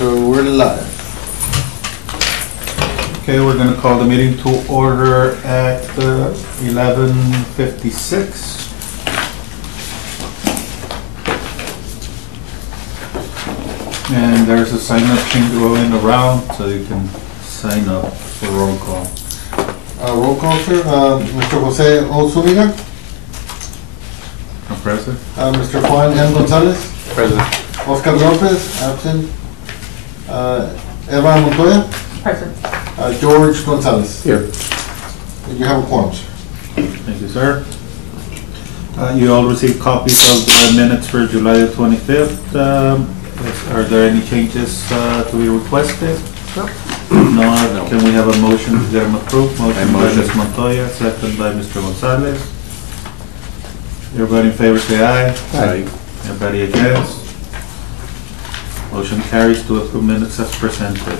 we're live. Okay, we're going to call the meeting to order at 11:56. And there's a sign-up sheet going around, so you can sign up for roll call. Roll call, sir. Mr. Jose Ozuliga. Present. Mr. Juan M. Gonzalez. Present. Oscar Lopez, absent. Eva Montoya. Present. George Gonzalez. Here. You have a quorum, sir. Thank you, sir. You all received copies of the minutes for July the 25th. Are there any changes to be requested? No. Can we have a motion to get them approved? Motion by Ms. Montoya, second by Mr. Gonzalez. Everybody in favor say aye. Aye. Everybody against? Motion carries to approve minutes as presented.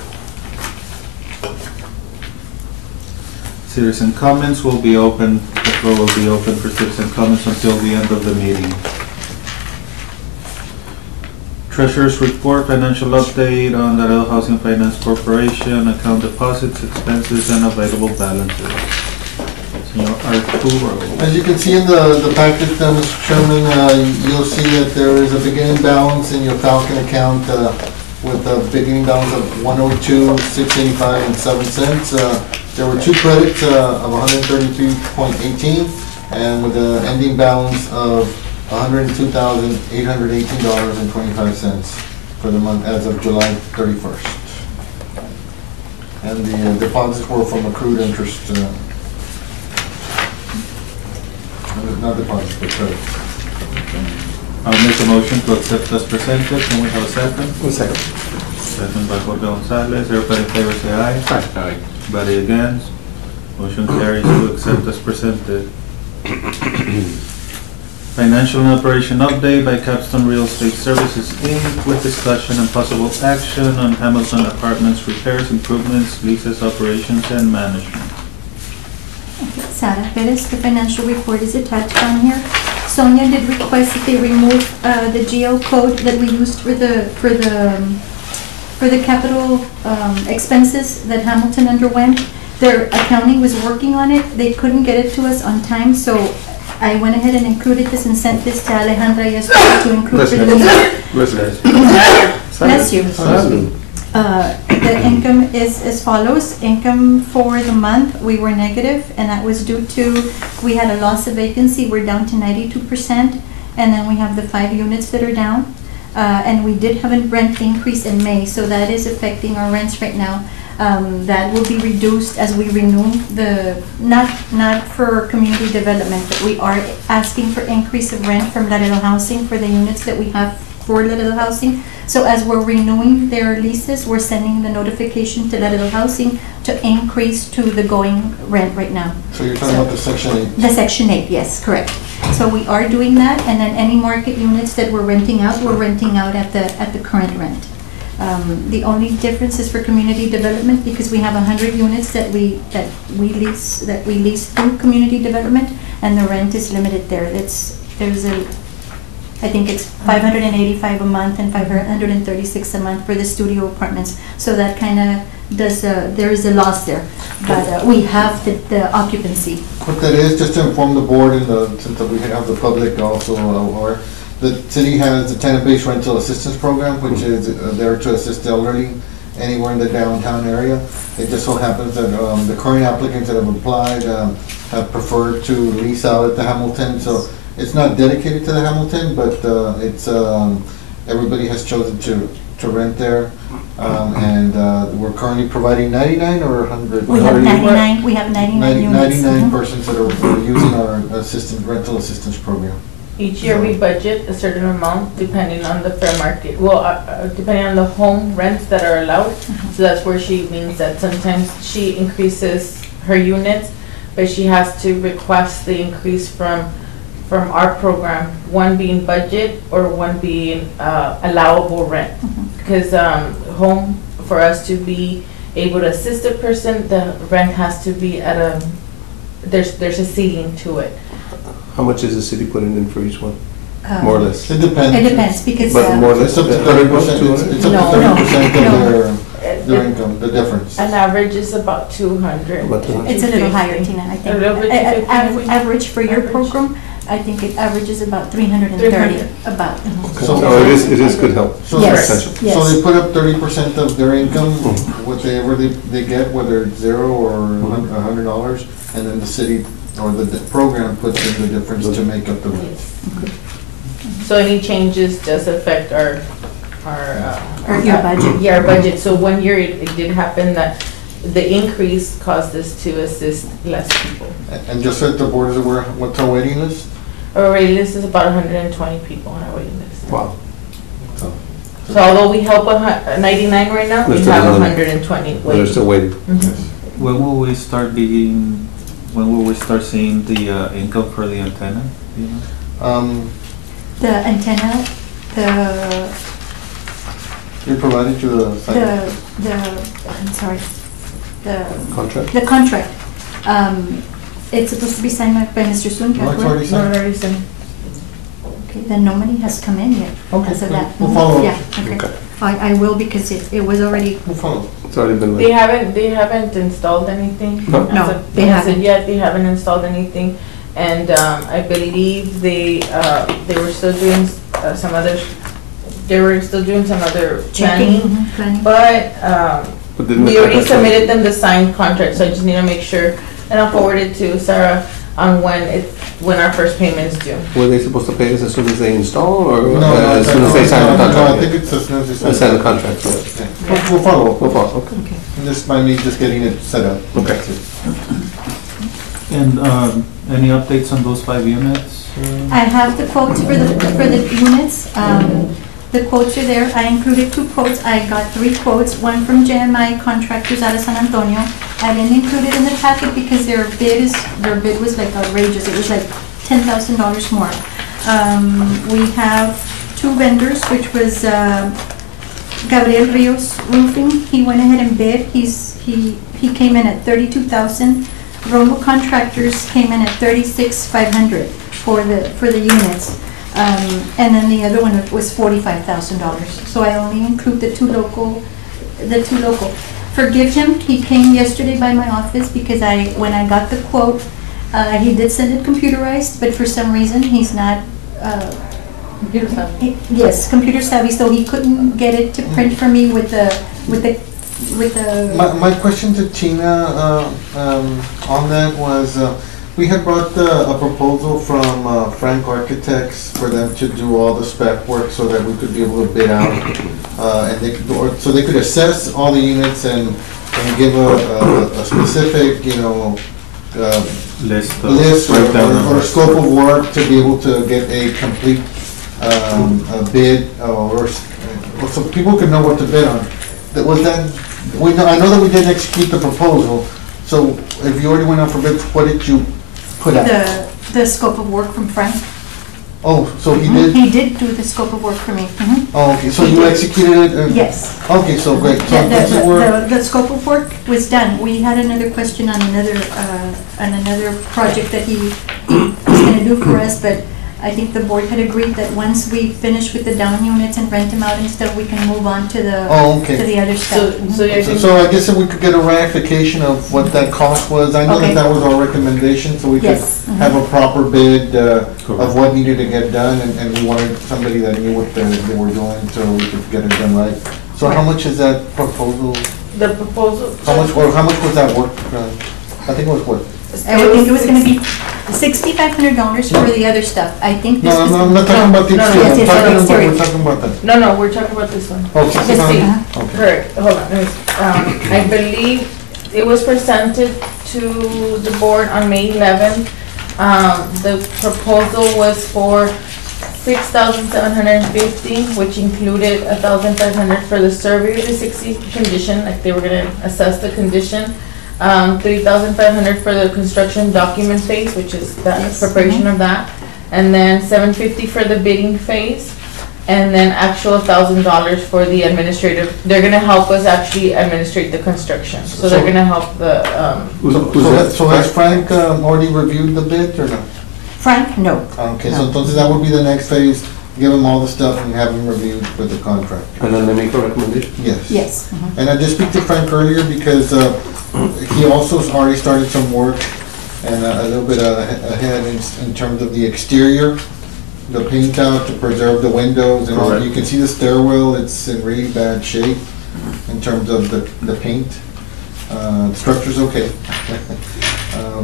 Citizen comments will be open, the floor will be open for citizen comments until the end of the meeting. Treasurer's report, financial update on the Laredo Housing Finance Corporation, account deposits, expenses, and available balances. Senor Arturo. As you can see in the packet, Mr. Chairman, you'll see that there is a beginning balance in your Falcon account with a beginning balance of $102,685.07. There were two credits of $133.18 and with an ending balance of $102,818.25 for the month as of July 31st. And the deposits were from accrued interest. Not deposits, but credit. I'll make a motion to accept as presented. Can we have a second? One second. Second by Jorge Gonzalez. Everybody in favor say aye. Aye. Anybody against? Motion carries to accept as presented. Financial and operation update by Capstone Real Estate Services Inc. with discussion and possible action on Hamilton Apartments repairs, improvements, leases, operations, and management. Okay, Sarah Perez, the financial report is attached on here. Sonia did request that they remove the GL code that we used for the capital expenses that Hamilton underwent. Their accounting was working on it. They couldn't get it to us on time, so I went ahead and included this and sent this to Alejandra yesterday to include for the meeting. Bless you. The income is as follows. Income for the month, we were negative, and that was due to, we had a loss of vacancy. We're down to 92%, and then we have the 5 units that are down. And we did have a rent increase in May, so that is affecting our rents right now. That will be reduced as we renew the, not for community development, but we are asking for increase of rent from Laredo Housing for the units that we have for Laredo Housing. So as we're renewing their leases, we're sending the notification to Laredo Housing to increase to the going rent right now. So you're talking about the Section 8? The Section 8, yes, correct. So we are doing that, and then any market units that we're renting out, we're renting out at the current rent. The only difference is for community development, because we have 100 units that we lease through community development, and the rent is limited there. I think it's $585 a month and $536 a month for the studio apartments. So that kind of does, there is a loss there, but we have the occupancy. What that is, just to inform the board, and since we have the public also aware, the city has the tenant-based rental assistance program, which is there to assist the elderly anywhere in the downtown area. It just so happens that the current applicants that have applied have preferred to lease out at the Hamilton. So it's not dedicated to the Hamilton, but it's everybody has chosen to rent there, and we're currently providing 99 or 100. We have 99. We have 99 units. 99 persons that are using our rental assistance program. Each year we budget a certain amount depending on the fair market. Well, depending on the home rents that are allowed. So that's where she means that sometimes she increases her units, but she has to request the increase from our program, one being budget or one being allowable rent. Because home, for us to be able to assist a person, the rent has to be at there's a ceiling to it. How much is the city putting in for each one? More or less. It depends. It depends, because. But more or less. It's up to 30%, it's up No, to no, 30% no. of their income, the difference. An average is about 200. About 200. It's a little higher, Tina, I think. A little bit, Average for your Average. program, I think it averages about 330, 300. about. Okay. So- So it is good help. So- Yes, Essential. yes. So they put up 30% of their income, whatever they get, whether it's zero or $100, and then the city or the program puts in the difference to make up the rest. So any changes does affect our. Or your budget. Yeah, our budget. So one year it did happen that the increase caused us to assist less people. And just so that the board is aware, what's our waiting list? Our waiting list is about 120 people on our waiting list. Wow. So although we help 99 right now, we There's still have another- 120 But they're still waiting. waiting. Mhm. When will we start seeing the income for the antenna? You know? The antenna, the, You provided to the site? I'm sorry, the Contract? the contract. It's supposed to be signed by Mr. Sun. No, it's already No, signed. already sent. Okay, then no money has come in yet. Okay, As of that. we'll follow up. Yeah, okay. Okay. I will, because it was already, We'll follow. It's already been They waiting. haven't installed anything. No. No, As of- they as of haven't. yet, they haven't installed anything. And I believe they were still doing some other, checking. planning. Planning. But But didn't the we already contract- submitted them the signed contract, so I just need to make sure, and I'll forward it to Sarah on when our first payment is due. Were they supposed to pay us as soon as they install, or No, as soon as they sign the no, I contract? think it's as soon as they They sign. sign the contract, yeah. Yeah. We'll follow up. No problem, okay. Okay. Just by me just getting it set up. Okay. That's it. And any updates on those 5 units? I have the quotes for the units. The quotes are there. I included 2 quotes. I got 3 quotes, one from JMI Contractors out of San Antonio. I didn't include it in the packet because their bid was like outrageous. It was like $10,000 more. We have 2 vendors, which was Gabriel Rios Roofing. He went ahead and bid. He came in at $32,000. Romo Contractors came in at $36,500 for the units. And then the other one was $45,000. So I only include the two local. Forgive him, he came yesterday by my office because when I got the quote, he did send it computerized, but for some reason, he's not, Computer savvy. yes, computer savvy, so he couldn't get it to print for me with the. My question to Tina on that was, we had brought a proposal from Frank Architects for them to do all the spec work so that we could be able to bid out. And so they could assess all the units and give a specific, List list or scope of work to be able to get a complete a bid or so people could know what to bid on. I know that we didn't execute the proposal, so if you already went out for bids, what did you put out? The scope of work from Frank. Oh, so he did? He did do the scope of work for me. Mhm. Oh, okay, so He you did. executed it? Yes. Okay, so great. So this is where, The scope of work was done. We had another question on another project that he was gonna do for us, but I think the board had agreed that once we finish with the down units and rent them out and stuff, we can move on to the okay. other stuff. So you're So I guess if we could get a ratification of what that cost was, I know Okay. that was our recommendation, so we could Yes. Mhm. have a proper bid Correct. of what needed to get done, and we wanted somebody that knew what they were doing, so we could get it done right. So how Right. much is that proposal, The proposal. how much was that work? I think it was what? I would think it was gonna be $6,500 for the other stuff. I think this No, was. no, I'm not talking about the No, no, exterior, yes, I'm yes, talking the about, exterior. we're talking about that. No, we're talking about this one. Oh, Let's see. 6,500? Okay. Correct, hold on, let me see. I believe it was presented to the board on May 11th. The proposal was for 6,750, which included 1,500 for the survey of the 60 condition, like they were gonna assess the condition. 3,500 for the construction document phase, which is the Yes. preparation of that. And then 750 for the bidding phase. And then actual $1,000 for the administrative. They're gonna help us actually administrate the construction. So they're gonna help the, Who's that? So has Frank already reviewed the bid or no? Frank, no. Okay, so No. entonces that would be the next phase, give him all the stuff and have him reviewed with the contract. And then they make a recommendation? Yes. Yes. Mhm. And I did speak to Frank earlier because he also has already started some work and a little bit ahead in terms of the exterior, the paint out to preserve the windows and all. Correct. You can see the stairwell, it's in really bad shape in terms of the paint. The structure's okay.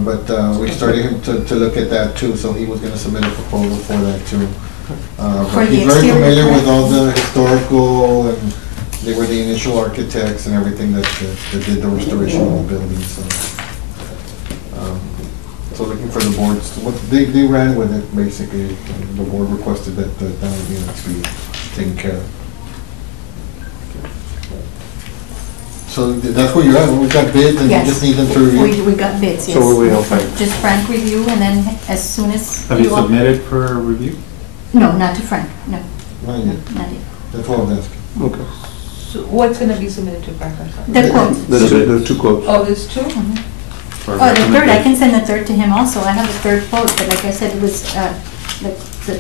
But we started him to look at that too, so he was gonna submit a proposal for that too. For But the he's very exterior, familiar with correct? all the historical, and they were the initial architects and everything that did the restoration of the building, so. So looking for the boards, they ran with it basically, and the board requested that the down units be taken care of. So that's where you're at, we've got bids and you Yes. just need them to review. We got bids, yes. So we're waiting on Frank. Just Frank review, and then as soon as Have you all- submitted for review? No, not to Frank, no, Not yet, not yet. that's what I was asking. Okay. So what's gonna be submitted to Frank? I'm sorry? The quote. There's two quotes. Oh, there's two? Mhm. For Oh, the third, I recommendation? can send the third to him also. I have a third quote, but like I said, it was, the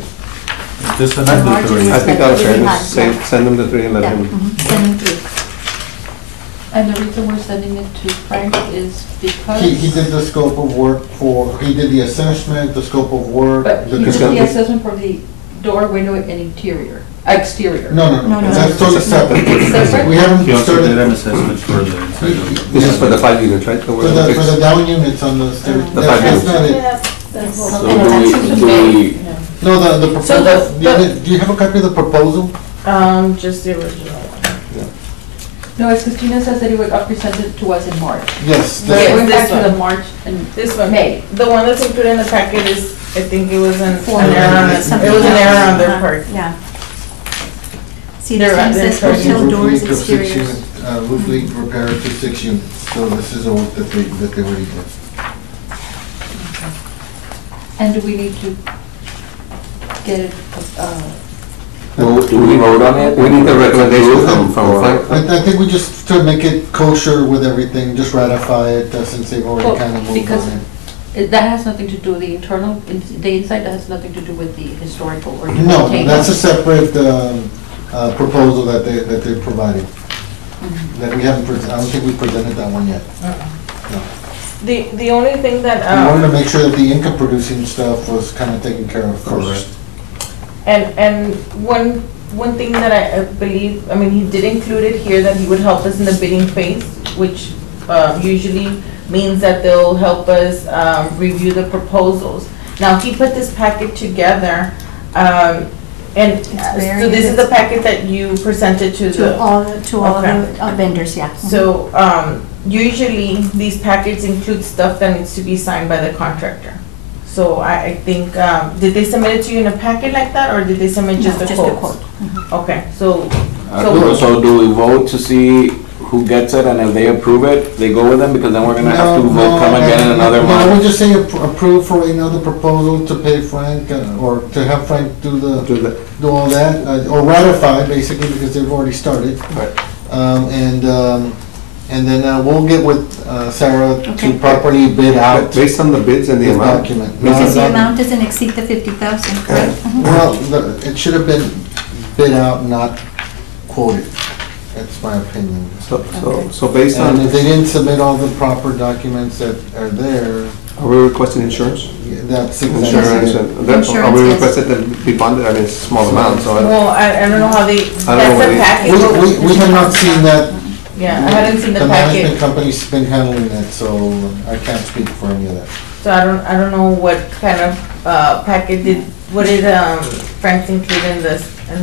Just the another margin three. was I think like out of really fairness, high, yeah. send them the three and let Yeah, him. send him three. And the reason we're sending it to Frank is because. He did the scope of work he did the assessment, the scope of work. But the he did discount- the assessment for the door, window, and exterior. No, No, no, that's totally separate. Separate? We haven't He also did an started. assessment for the inside of the- This is for the 5 units, right? For the down units on the stairs. The That's five not it. Yes. So And that's do we, No, the So proposal, do you have a copy of the proposal? Just the original one. No, it's because Tina says that he would present it to us in March. Yes. Right. this Going one. back this to the one. March and This one. May. The one that's included in the packet is, I think it was an For- error on it. something It was an else. error on their Uh-huh, part. Yeah. See, They're this one right, says they're hotel Roof doors, leak of 6 exteriors. units, roof leak repair to 6 units. So this is the work that they already did. And do we need to get it, do we vote on it? We need a recommendation from Frank. I think we just, to make it kosher with everything, just ratify it since they've already Well, kind of moved because on that has nothing to do, the internal, the inside, that has nothing to do with the historical or it. No, table? that's a separate proposal that they provided. Mhm. That we haven't, I don't think we presented that one yet. No. The only thing that, We wanted to make sure that the income producing stuff was kind of taken care of first. and one thing that I believe, I mean, he did include it here, that he would help us in the bidding phase, which usually means that they'll help us review the proposals. Now, he put this packet together, and very so this is good. the packet that you presented to To the. all Okay. the vendors, yeah. Mhm. So, usually, these packets include stuff that needs to be signed by the contractor. So I think, did they submit it to you in a packet like that, or did they submit just No, a just quote? a quote. Mhm. Okay, so, So do we vote to see who gets it, and if they approve it, they go with them, because then we're gonna have to vote, come again in another No, I would month? just say approve for another proposal to pay Frank, or to have Frank do all that, or ratify, basically, because they've already started. Right. And then we'll get with Sarah to Okay. properly bid out Based on the bids and the this amount. document. Because the No, amount doesn't exceed the 50,000, correct? Mhm. Well, it should have been bid out, not quoted. That's my opinion. So based And if on, they didn't submit all the proper documents that are there, are we requesting insurance? that's Insurance, exactly it. and are Insurance, we yes. requested that be funded? I mean, it's a small amount, so I don't. well, I don't know how they, I don't know that's what the it- packet. We have not seen that. Yeah, I hadn't seen the The management packet, company's been handling it, so I can't speak for any of that. so I don't know what kind of, packet what did, Frank include in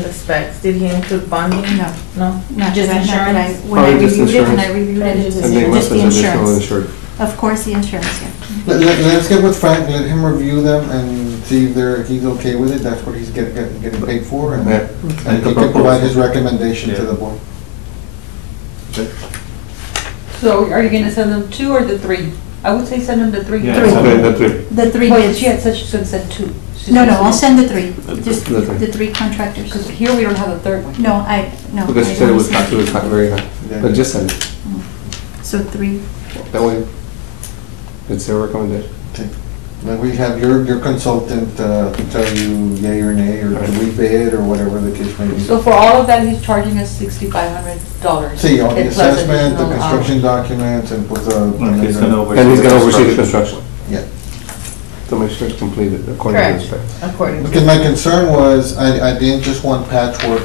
the specs? Did he include bonding? No. No? Not Just that- not that I- insurance? When I Probably just reviewed it, when I insurance. reviewed it, it's And they just must the have additional insurance. insured. Of course, the insurance, yeah. Let's get with Frank, let him review them and see if he's okay with it, that's what he's getting paid for, and Yeah. and he can provide his recommendation to the board. so are you gonna send them two or the three? I would say send them the three. Yeah, Three. send Okay, the three. The three But bids. she had said she was gonna send two. No, I'll send the three, just The three. the three contractors. Because here we don't have a third one. No. Because she I said it don't was see- very high, but just send it. So three, That way, it's their recommendation. Then we have your consultant tell you yay or nay, or do we bid, or whatever the case may be. So for all of that, he's charging us $6,500. See, on the Plus assessment, the additional, construction documents, and with the. And he's gonna And he's gonna oversee the construction. construction Yeah. to make sure it's completed according to the Correct, specs. according Because to. my concern was, I didn't just want patchwork,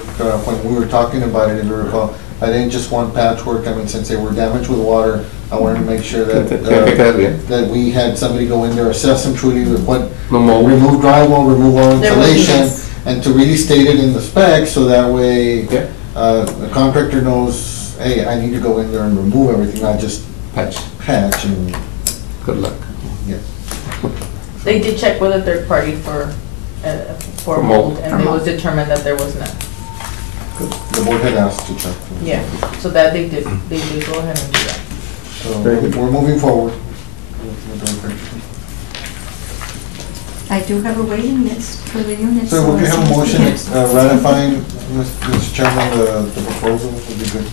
when we were talking about it, if you recall, I didn't just want patchwork, I mean, since they were damaged with water, I wanted to make sure that, Yeah. that we had somebody go in there, assess them truly with what, No mold. remove drywall, remove all There was insulation, this. and to really state it in the specs, so that way, Yeah. the contractor knows, hey, I need to go in there and remove everything, not just Patch. patch and, Good luck. yeah. They did check with a third party for For mold. mold, and it was determined that there was none. The board had asked to check. Yeah, so that they did go ahead and do that. So, Very good. we're moving forward. I do have a waiting list for the units. So would you as have a soon as we motion get- ratifying, Mr. Chairman, the proposal would be good.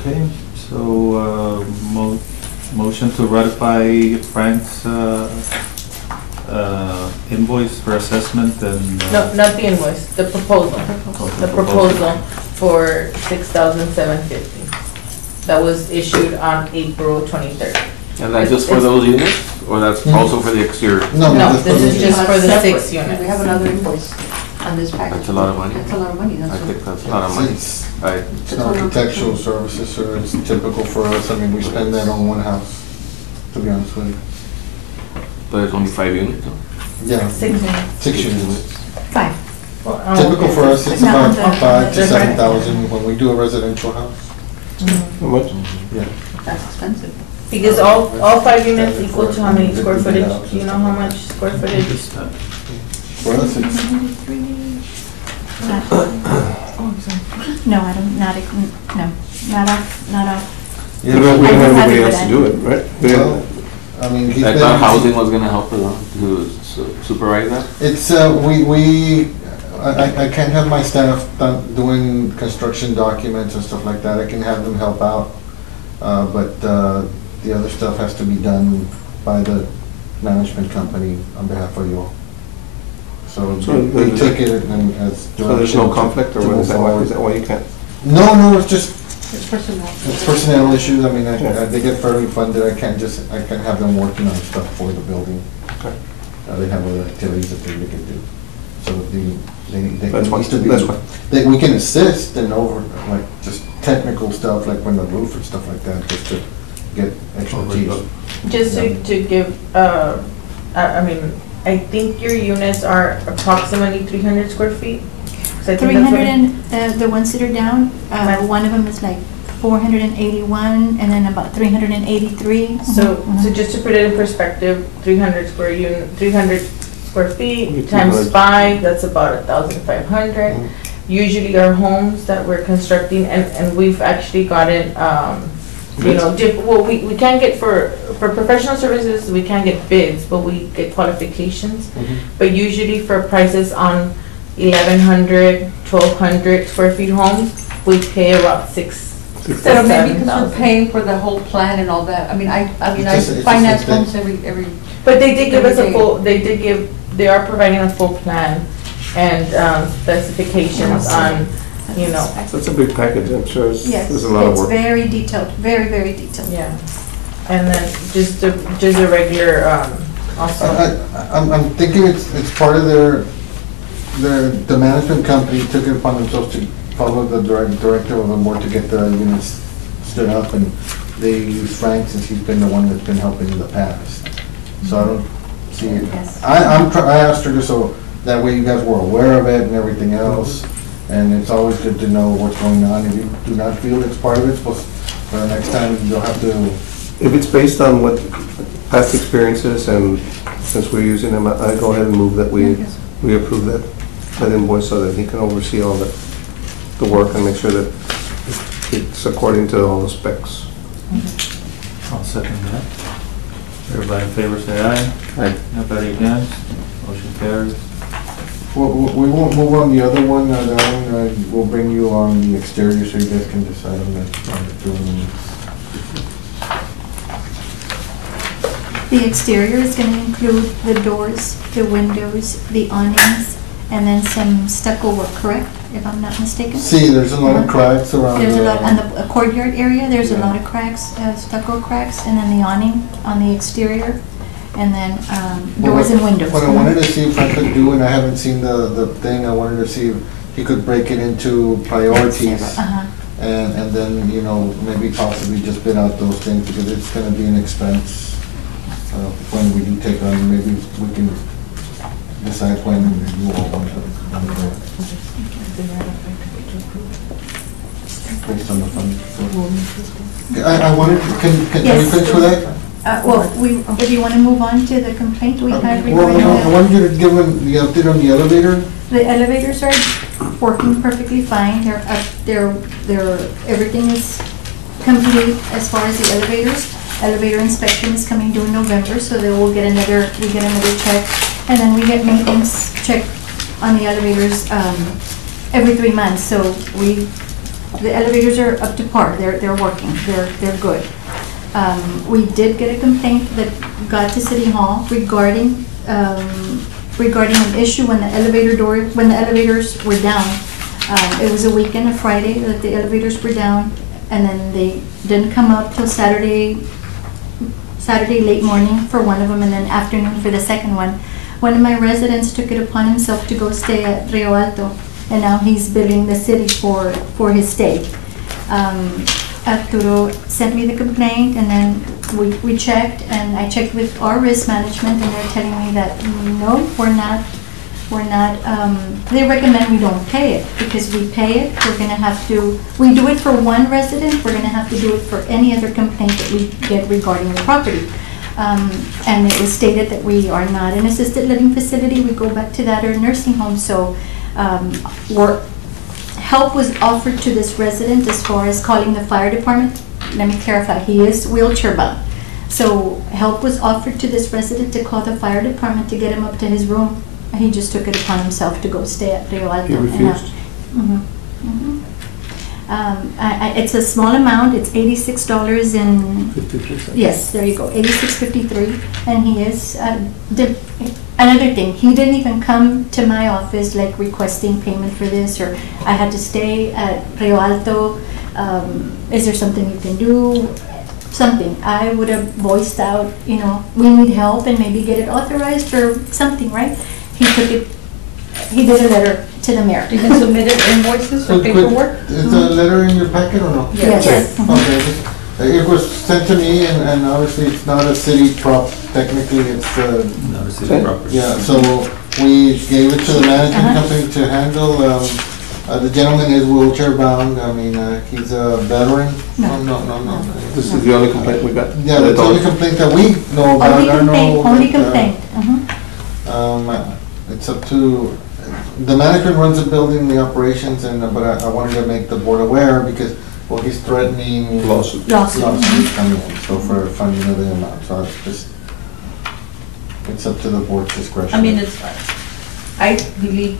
Okay, so, motion to ratify Frank's, invoice for assessment and. No, not the invoice, the proposal. The proposal for $6,750. That was issued on April 23rd. And that's just for those units, or that's also for the exterior? No, that's this is for- just for the Separate. 6 units. We have another invoice on this package. That's a lot of money. That's a lot of money, I that's think what. that's a lot of money. It's I, an architectural services, so it's typical for us. I mean, we spend that on one house, to be honest with you. but it's only 5 units, no? Yeah, 6 units. 6 units. 5. Well, oh, Typical for us, it's No, about the- 5 to the- 7,000 when we do a residential house. How much? Yeah. That's expensive. Because all 5 units equal to how many square footage? Do you know how much square footage? For us, it's, No, I don't, not, no, not off. We don't yeah, we don't have I don't have anybody it, else but to I- do it, right? We well, don't- I mean, he's I been. thought housing was gonna help to supervise that. It's, I can't have my staff doing construction documents and stuff like that, I can have them help out. But the other stuff has to be done by the management company on behalf of you all. So So they there's- take it and as. So there's no direction conflict, or to what move is that, why, forward. is that why you can't? No, it's just, It's personnel. it's personnel issues, I mean, Yeah. they get fairly funded, I can't have them working on stuff for the building. Okay. They have other activities that they can do. So they That's why, needs to be, that's why. we can assist in over, like, just technical stuff, like when the roof and stuff like that, just to get expertise. Just to give, I mean, I think your units are approximately 300 square feet. 'Cause I think that's what 300 and, the ones that are down, Right. one of them is like 481, and then about 383. So, Mhm. so just to put it in perspective, 300 square feet 200. times 5, that's about 1,500. Mhm. Usually our homes that we're constructing, and we've actually gotten, well, we can't get for professional services, we can't get bids, but we get qualifications. Mhm. But usually for prices on 1,100, 1,200 square feet homes, we pay about 6, So maybe because we're 7,000. paying for the whole plan and all that, I mean, I It's just finance a thing. homes every, But they did give us a Everything. full, they are providing a full plan and specifications on, you know, So it's a big package, I'm sure Yes, there's a lot of it's work. very detailed, very, very detailed. yeah. And then just a regular, also, I'm thinking it's part of the management company took it upon themselves to follow the directive of the board to get the units stood up, and they use Frank since he's been the one that's been helping in the past. So I don't see it. Yes. I asked her just so that way you guys were aware of it and everything else, and it's always good to know what's going on. If you do not feel it's part of it, for the next time you'll have to. If it's based on what past experiences, and since we're using them, I go ahead and move that we approve that invoice so that he can oversee all the work and make sure that it's according to all the specs. I'll second that. Everybody in favor say aye. Aye. Anybody against? Motion carries. We won't move on the other one, we'll bring you on the exterior so you guys can decide on that. On the two units. The exterior is gonna include the doors, the windows, the awnings, and then some stucco work, correct? If I'm not mistaken? See, there's a lot of cracks around. There's a lot, on the courtyard area, there's a Yeah. lot of cracks, stucco cracks, and then the awning on the exterior, and then, doors and windows. What I wanted to see if I could do, and I haven't seen the thing, I wanted to see if he could break it into priorities. Uh-huh. And then, you know, maybe possibly just bid out those things, because it's gonna be an expense, when we do take on, maybe we can decide when you all want to do it, based on the fund. I wanted, can we Yes. finish with that? Well, if you wanna move on to the complaint we had Well, regarding no, I the, wanted you to give him the update on the elevator. the elevators are working perfectly fine, they're up, everything is complete as far as the elevators. Elevator inspection is coming due in November, so they will get another, we get another check. And then we get maintenance check on the elevators, every 3 months, so the elevators are up to par, they're working, they're good. We did get a complaint that got to City Hall regarding an issue when the elevators were down. It was a weekend, a Friday, that the elevators were down, and then they didn't come up till Saturday late morning for one of them, and then afternoon for the second one. One of my residents took it upon himself to go stay at Rio Alto, and now he's billing the city for his stay. Arturo sent me the complaint, and then we checked, and I checked with our risk management, and they're telling me that, no, we're not, they recommend we don't pay it, because we pay it, we're gonna have to, we do it for one resident, we're gonna have to do it for any other complaint that we get regarding the property. And it was stated that we are not an assisted living facility, we go back to that, or nursing home, so, help was offered to this resident as far as calling the fire department. Let me clarify, he is wheelchair bound. So help was offered to this resident to call the fire department to get him up to his room. He just took it upon himself to go stay at Rio Alto. He refused? It's a small amount, it's $86 and 53 cents. yes, there you go, $86.53, and he is, another thing, he didn't even come to my office like requesting payment for this, or I had to stay at Rio Alto, is there something you can do? Something, I would have voiced out, you know, we need help and maybe get it authorized or something, right? He took it, he did a letter to the mayor. You can submit invoices or paperwork? Is the letter in your packet or no? Yes. Okay, it was sent to me, and obviously it's not a city prop, technically it's, Not a city property. yeah, so we gave it to the management Uh-huh. company to handle. The gentleman is wheelchair bound, I mean, he's a veteran. No. No. This is the only complaint we got? Yeah, that's the only complaint that we know about. I don't know Only that, complaint, It's up to, the management runs the building, the operations, and, but I wanted to make the board aware because, well, he's threatening Lawsuit. lawsuit coming in, so for funding of the amount, so it's just, it's up to the board's discretion. I mean, I believe,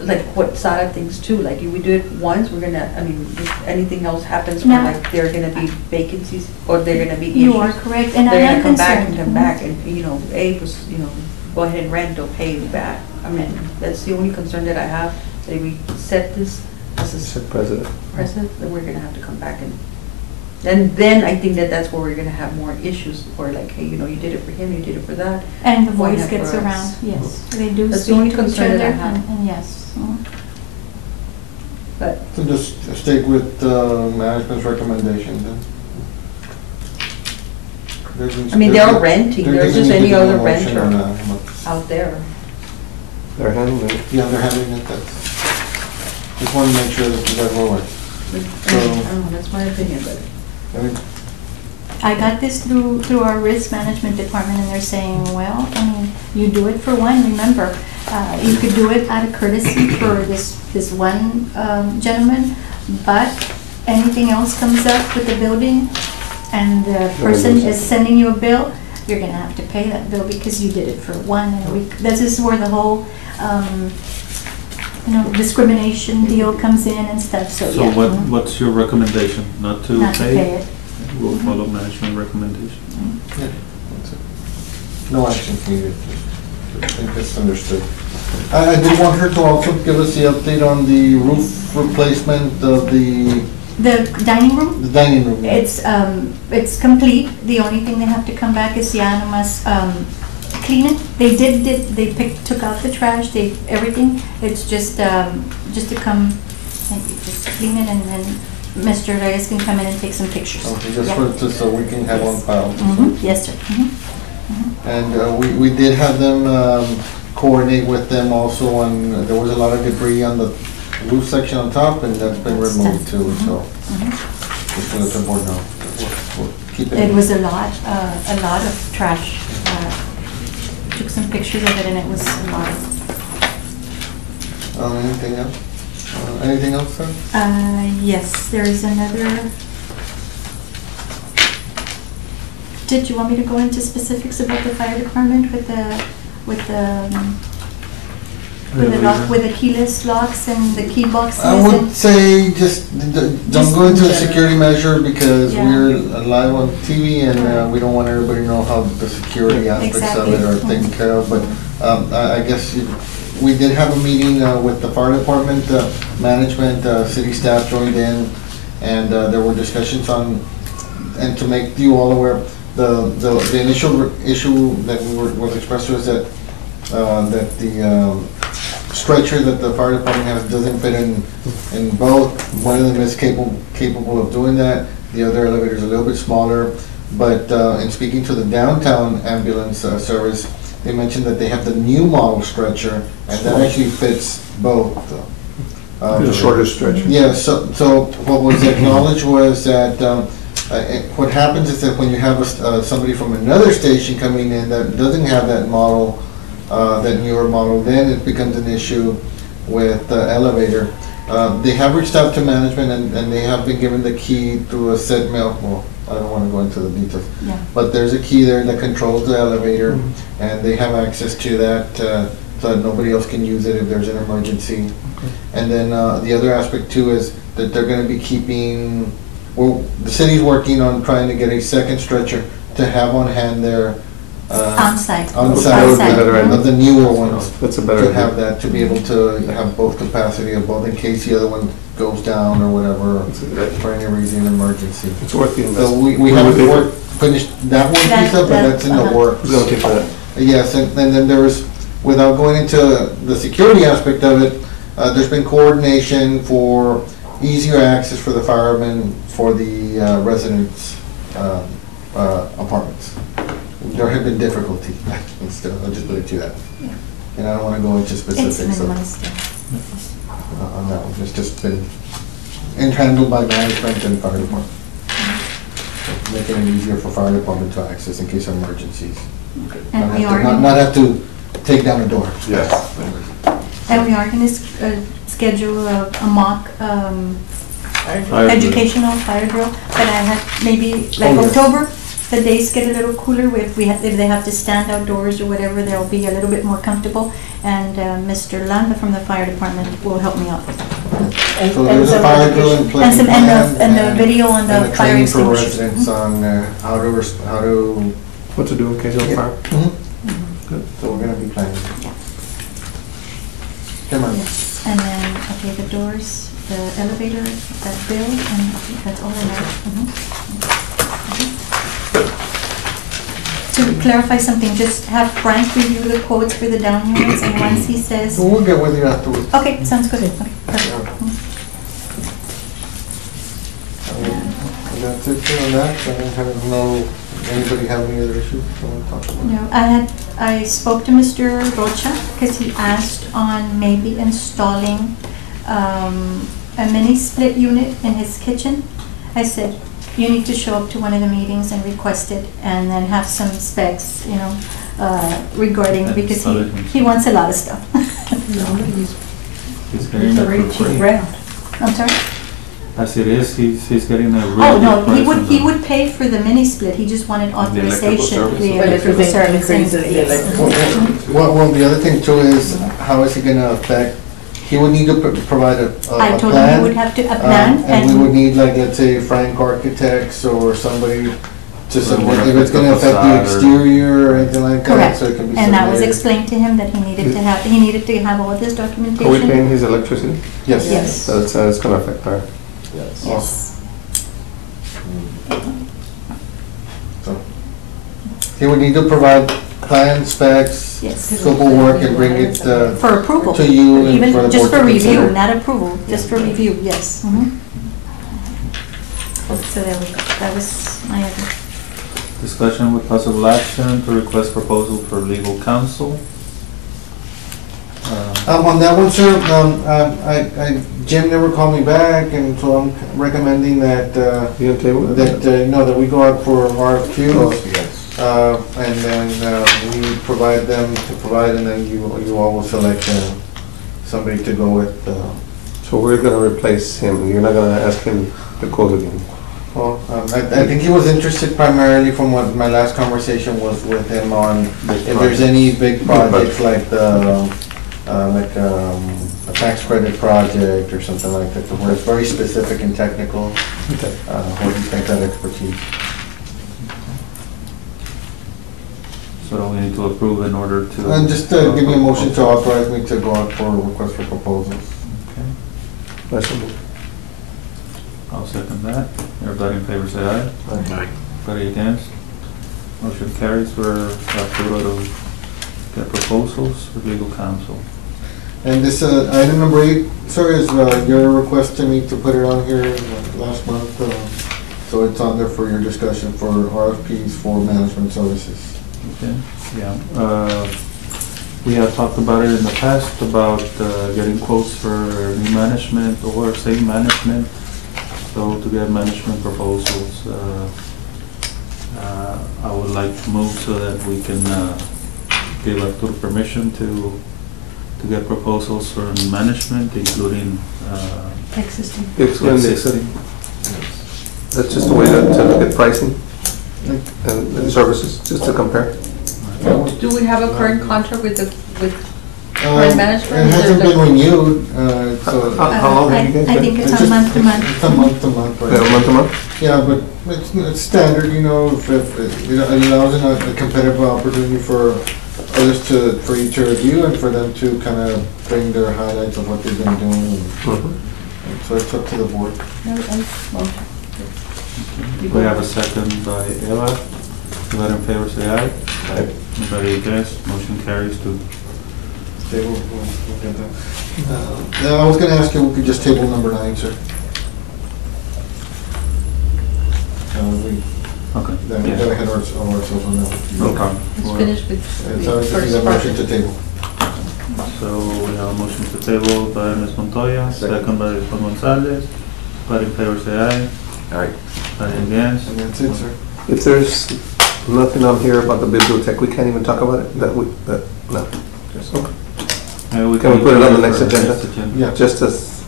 like, what side of things too, like, if we do it once, we're gonna, I mean, if anything else happens, or No. like, there are gonna be vacancies, or there are gonna be issues. You are correct, and I They're am gonna come back concerned. and come back, and, you know, go ahead and rent or pay it back. I mean, that's the only concern that I have, that if we set this as a Said president. precedent, then we're gonna have to come back and then I think that that's where we're gonna have more issues, or like, hey, you know, you did it for him, you did it for that. And the Why voice not gets for us? around, yes, they do That's the only speak to each concern other, that I have. and yes. But, So just stick with management's recommendations then. I mean, they're renting, There they're doesn't just need to any be a other motion on renter that, but- out there. They're handling it. Yeah, they're having it, that's, just want to make sure that you guys are aware. I don't know, that's my opinion, but. I mean, I got this through our risk management department, and they're saying, well, I mean, you do it for one, remember, you could do it out of courtesy for this one gentleman, but anything else comes up with the building, and the person is sending you a bill, you're gonna have to pay that bill because you did it for one, and this is where the whole, discrimination deal comes in and stuff, so So yeah. what's your recommendation? Not to Not to pay pay? it. We'll follow management recommendation. yeah, that's it. No action needed. I think that's understood. I did want her to also give us the update on the roof replacement of the dining room? dining room. Yeah. It's complete. The only thing they have to come back is must clean it. They took out the trash, everything. It's just to come, just clean it, and then Mr. Reyes can come in and take some pictures. Okay, just Yeah. so we can have on file. Yes, sir. And we did have them coordinate with them also on, there was a lot of debris on the roof section on top, and that's been removed too, so just to let the board know. We'll keep it. It was a lot of trash. Took some pictures of it, and it was a lot. Anything else? Anything else, sir? Yes, there is another. Did you want me to go into specifics about the fire department with the keyless locks and the key boxes? I would say just don't go into a security measure, because Yeah. we're live on TV, and we don't want everybody to know how the security aspects of it are Exactly. taken care of. But I guess we did have a meeting with the fire department, management, city staff joined in, and there were discussions on, and to make you all aware, the initial issue that was expressed was that the stretcher that the fire department has doesn't fit in both. One of them is capable of doing that. The other elevator is a little bit smaller. But in speaking to the downtown ambulance service, they mentioned that they have the new model stretcher, and that actually fits both. The shorter stretch. Yeah, so what was acknowledged was that what happens is that when you have somebody from another station coming in that doesn't have that model, that newer model, then it becomes an issue with the elevator. They have reached out to management, and they have been given the key through a set mail. Well, I don't want to go into the details, Yeah. but there's a key there that controls the elevator, and they have access to that so that nobody else can use it if there's an emergency. And then the other aspect too is that they're going to be keeping, well, the city's working on trying to get a second stretcher to have on hand there. On-site. On That site would be better, of the newer ones. That's a better To idea. have that, to be able to have both capacity of both in case the other one goes down or whatever, That's a good idea. for any reason, emergency. It's worth the So investment. we haven't finished that one That- piece up, but that- that's in the uh-huh. works. It's gonna take that. Yes, and then there was, without going into the security aspect of it, there's been coordination for easier access for the firemen for the residents' apartments. There have been difficulty, I'll just put it to that. Yeah. And I don't want to go into It's specifics minimized. on that one. It's just been handled by management and fire department. Making it easier for fire department to access in case of emergencies. And we Not have to take down a door. Yes. And we are going to schedule a mock Fire drill. educational fire drill, but I had maybe like Oh, yes. October, the days get a little cooler, if they have to stand outdoors or whatever, they'll be a little bit more comfortable, and Mr. Landa from the fire department will help me out. So there's a fire drill in place. And the video on the fire training for extinguishers. residents on how to. What to do in case of Yeah. fire? Mhm. Good. So we're gonna be planning. Come on. And then, okay, the doors, the elevator, that bill, and I think that's all I have. To clarify something, just have Frank review the quotes for the down units, and once he says, So we'll get with you afterwards. okay, sounds good. Okay, perfect. That's it on that. I don't know, anybody have any other issues they want to talk about? No, I spoke to Mr. Rocha, because he asked on maybe installing a mini split unit in his kitchen. I said, you need to show up to one of the meetings and request it, and then have some specs, regarding, And because install it he wants a lot of stuff. He's getting it for free. I'm sorry? As it is, he's getting a really Oh, good no, price on he the- would pay for the mini split, he just wanted electrical authorization. service. The But electrical everything service, increases the yes. electrical. Well, the other thing too is, how is it gonna affect, he would need to provide a I a told him he would plan. have to, a plan, And we would need, like, let's say Frank Architects or somebody to Well, submit, whatever if it's gonna the affect the facade or- exterior or anything like that, Correct. so it can be And that was submitted. explained to him that he needed to have all this Are we documentation. paying his electricity? Yes. Yes. So it's gonna affect our, Yes. So, he would need to provide plan specs, Yes. scope of work, and bring it, For approval. to you and Even for the just board for to review, consider. not approval, just for review, yes. So there we go. That was my other. Discussion with possible action to request proposal for legal counsel. On that one, sir, Jim never called me back, and so I'm recommending that, you gonna table it? that we go out for RFQs. Oh, And then we provide them to provide, and then you all will select somebody to go with. So we're gonna replace him, you're not gonna ask him to quote again? Well, I think he was interested primarily from what my last conversation was with him on if there's any big projects like a tax credit project or something like that, where it's very specific and technical, where you take that expertise. So we need to approve in order to. And just give me a motion to authorize me to go out for a request for proposals. Okay, That's a- I'll second that. Everybody in favor say aye. Anybody against? Motion carries for Arturo to get proposals for legal counsel. And this, item number 8, sir, is your request to me to put it on here last month. So it's on there for your discussion for RFPs for management services. Okay, yeah. We have talked about it in the past, about getting quotes for new management or same management. So to get management proposals, I would like to move so that we can give Arturo permission to get proposals for management, including Existing. existing. That's just a way to look at pricing and services, just to compare. Do we have a current contract with current It management? hasn't been renewed, so. How long have you guys I been? think it's on month to month. It's a month to month, right? Month to month? Yeah, but it's standard, if it allows a competitive opportunity for others for you to review and for them to kind of bring their highlights of what they've been doing. And so it's up to the board. We have a second by Eva. Everybody in favor say aye. Anybody against? Motion carries to. Okay, we'll get that. I was gonna ask you, we could just table number 9, sir. Okay. Then we Yeah. gotta head ourselves on that. No problem. Let's finish with So I the just need first a motion to project. table. So we have a motion to table by Ms. Montoya, second by Juan Gonzalez. Everybody in favor say aye. Anybody against? And that's it, sir. If there's nothing on here about the bibliothèque, we can't even talk about it? No. Just- okay. Can we put it on the next agenda? Yeah. Just as,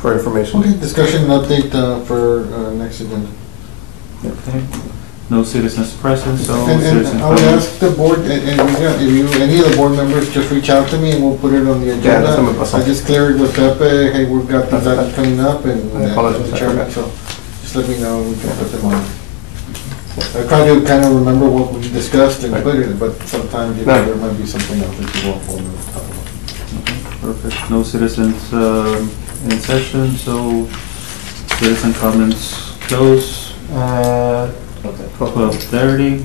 for information. Okay, discussion and update for next agenda. Okay. No citizens present, so And citizen I would comments. ask the board, any of the board members, just reach out to me and we'll put it on the Yeah, that's what agenda. me pasó. I just cleared with Pepe, hey, we've got these items coming up and I apologize, the I chairman, forgot. so just let me know, we can put them on. I try to kind of remember what we discussed and put it, but sometimes, No. there might be something else that you want to talk about. Perfect. No citizens in session, so citizen comments close at 12:30.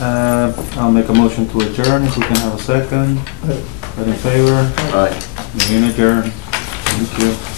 I'll make a motion to adjourn if we can have a second. All in favor? Aye. Meeting adjourned. Thank you.